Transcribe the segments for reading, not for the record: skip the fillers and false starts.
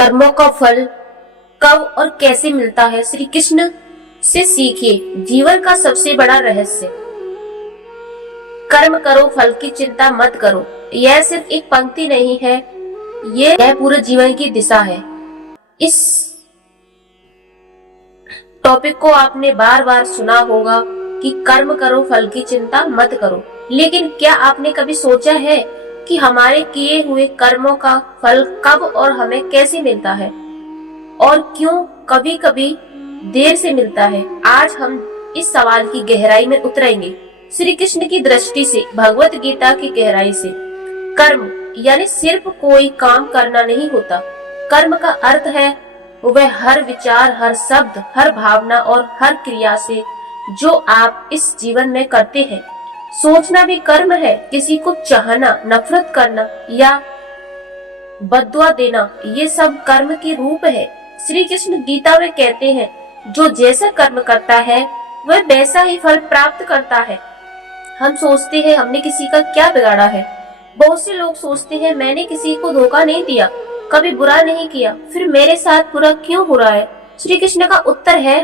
कर्मों का फल कब और कैसे मिलता है, श्री कृष्ण से सीखिए जीवन का सबसे बड़ा रहस्य। कर्म करो, फल की चिंता मत करो। यह सिर्फ एक पंक्ति नहीं है, यह पूरे जीवन की दिशा है। इस टॉपिक को आपने बार बार सुना होगा कि कर्म करो, फल की चिंता मत करो। लेकिन क्या आपने कभी सोचा है कि हमारे किए हुए कर्मों का फल कब और हमें कैसे मिलता है, और क्यों कभी कभी देर से मिलता है? आज हम इस सवाल की गहराई में उतरेंगे, श्री कृष्ण की दृष्टि से, भगवत गीता की गहराई से। कर्म यानी सिर्फ कोई काम करना नहीं होता। कर्म का अर्थ है वह हर विचार, हर शब्द, हर भावना और हर क्रिया से जो आप इस जीवन में करते हैं। सोचना भी कर्म है, किसी को चाहना, नफरत करना या बद्दुआ देना, ये सब कर्म के रूप है। श्री कृष्ण गीता में कहते हैं, जो जैसा कर्म करता है वह वैसा ही फल प्राप्त करता है। हम सोचते हैं हमने किसी का क्या बिगाड़ा है। बहुत से लोग सोचते हैं मैंने किसी को धोखा नहीं दिया, कभी बुरा नहीं किया, फिर मेरे साथ बुरा क्यों हो रहा है? श्री कृष्ण का उत्तर है,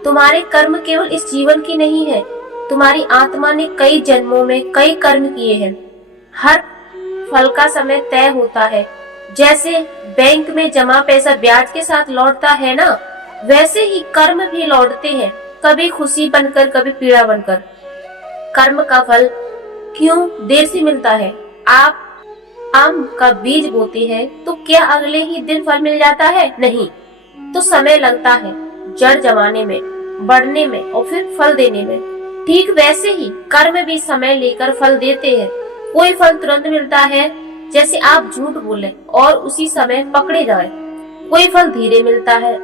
तुम्हारे कर्म केवल इस जीवन की नहीं है। तुम्हारी आत्मा ने कई जन्मों में कई कर्म किए हैं। हर फल का समय तय होता है। जैसे बैंक में जमा पैसा ब्याज के साथ लौटता है ना, वैसे ही कर्म भी लौटते हैं, कभी खुशी बनकर, कभी पीड़ा बनकर। कर्म का फल क्यों देर से मिलता है? आप आम का बीज बोते हैं तो क्या अगले ही दिन फल मिल जाता है? नहीं, तो समय लगता है जड़ जमाने में, बढ़ने में और फिर फल देने में। ठीक वैसे ही कर्म भी समय लेकर फल देते हैं। कोई फल तुरंत मिलता है, जैसे आप झूठ बोले और उसी समय पकड़े जाए। कोई फल धीरे मिलता है,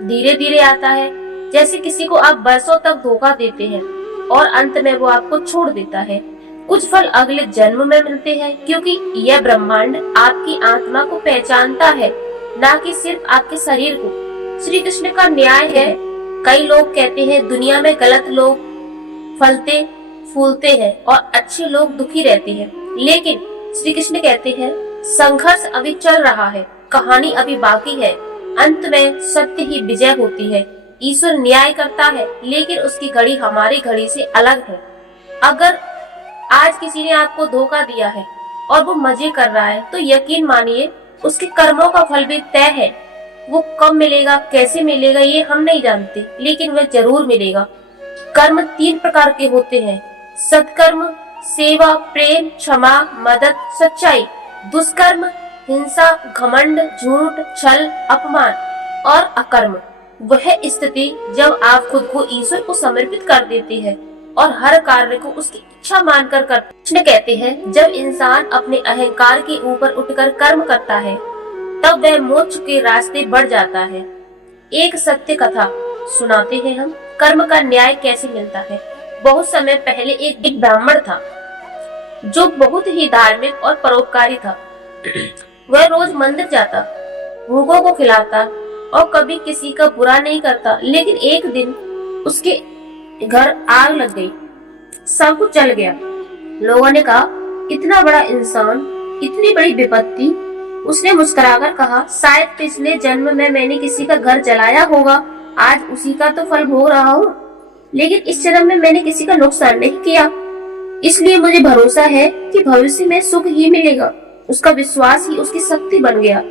धीरे धीरे आता है, जैसे किसी को आप बरसों तक धोखा देते हैं और अंत में वो आपको छोड़ देता है। कुछ फल अगले जन्म में मिलते हैं, क्योंकि यह ब्रह्मांड आपकी आत्मा को पहचानता है, ना कि सिर्फ आपके शरीर को। श्री कृष्ण का न्याय है। कई लोग कहते हैं दुनिया में गलत लोग फलते फूलते हैं और अच्छे लोग दुखी रहते हैं, लेकिन श्री कृष्ण कहते हैं संघर्ष अभी चल रहा है, कहानी अभी बाकी है, अंत में सत्य ही विजय होती है। ईश्वर न्याय करता है, लेकिन उसकी घड़ी हमारी घड़ी से अलग है। अगर आज किसी ने आपको धोखा दिया है और वो मजे कर रहा है, तो यकीन मानिए उसके कर्मों का फल भी तय है। वो कब मिलेगा, कैसे मिलेगा, ये हम नहीं जानते, लेकिन वह जरूर मिलेगा। कर्म 3 प्रकार के होते हैं: सत्कर्म, सेवा, प्रेम, क्षमा, मदद, सच्चाई। दुष्कर्म, हिंसा, घमंड, झूठ, छल, अपमान। और अकर्म, वह स्थिति जब आप खुद को ईश्वर को समर्पित कर देते हैं और हर कार्य को उसकी इच्छा मानकर करते। कृष्ण कहते हैं, जब इंसान अपने अहंकार के ऊपर उठकर कर्म करता है, तब वह मोक्ष के रास्ते बढ़ जाता है। एक सत्य कथा सुनाते हैं हम, कर्म का न्याय कैसे मिलता है। बहुत समय पहले एक ब्राह्मण था जो बहुत ही धार्मिक और परोपकारी था। वह रोज मंदिर जाता, भूखों को खिलाता और कभी किसी का बुरा नहीं करता। लेकिन एक दिन उसके घर आग लग गई, सब कुछ जल गया। लोगों ने कहा, इतना बड़ा इंसान, इतनी बड़ी विपत्ति। उसने मुस्कुराकर कहा, शायद पिछले जन्म में मैंने किसी का घर जलाया होगा, आज उसी का तो फल भोग रहा हूँ। लेकिन इस जन्म में मैंने किसी का नुकसान नहीं किया, इसलिए मुझे भरोसा है कि भविष्य में सुख ही मिलेगा। उसका विश्वास ही उसकी शक्ति बन गया।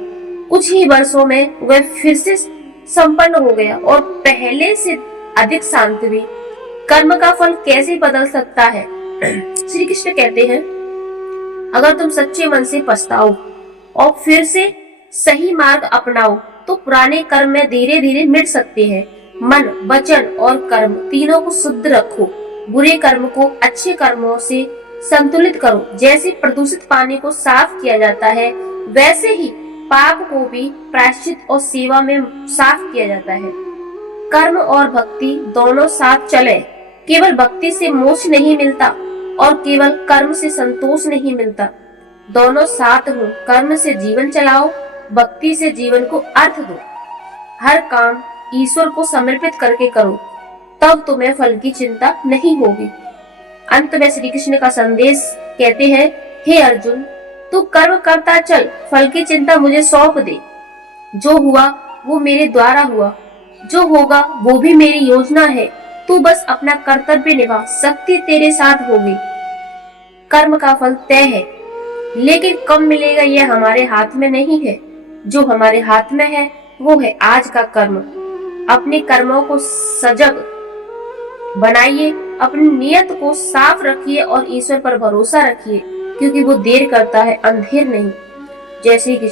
कुछ ही वर्षों में वह फिर से संपन्न हो गया और पहले से अधिक शांत भी। कर्म का फल कैसे बदल सकता है? श्री कृष्ण कहते हैं, अगर तुम सच्चे मन से पछताओ और फिर से सही मार्ग अपनाओ, तो पुराने कर्म में धीरे धीरे मिट सकते हैं। मन, वचन और कर्म तीनों को शुद्ध रखो। बुरे कर्म को अच्छे कर्मों से संतुलित करो। जैसे प्रदूषित पानी को साफ किया जाता है, वैसे ही पाप को भी प्रायश्चित और सेवा में साफ किया जाता है। कर्म और भक्ति दोनों साथ चले। केवल भक्ति से मोक्ष नहीं मिलता और केवल कर्म से संतोष नहीं मिलता। दोनों साथ हो। कर्म से जीवन चलाओ, भक्ति से जीवन को अर्थ दो। हर काम ईश्वर को समर्पित करके करो, तब तुम्हें फल की चिंता नहीं होगी। अंत में श्री कृष्ण का संदेश कहते हैं, हे अर्जुन, तू कर्म करता चल, फल की चिंता मुझे सौंप दे। जो हुआ वो मेरे द्वारा हुआ, जो होगा वो भी मेरी योजना है। तू बस अपना कर्तव्य निभा, शक्ति तेरे साथ होगी। कर्म का फल तय है, लेकिन कब मिलेगा यह हमारे हाथ में नहीं है। जो हमारे हाथ में है वो है आज का कर्म। अपने कर्मों को सजग बनाइए, अपनी नियत को साफ रखिए और ईश्वर पर भरोसा रखिए, क्योंकि वो देर करता है, अंधेर नहीं। जय श्री कृष्ण।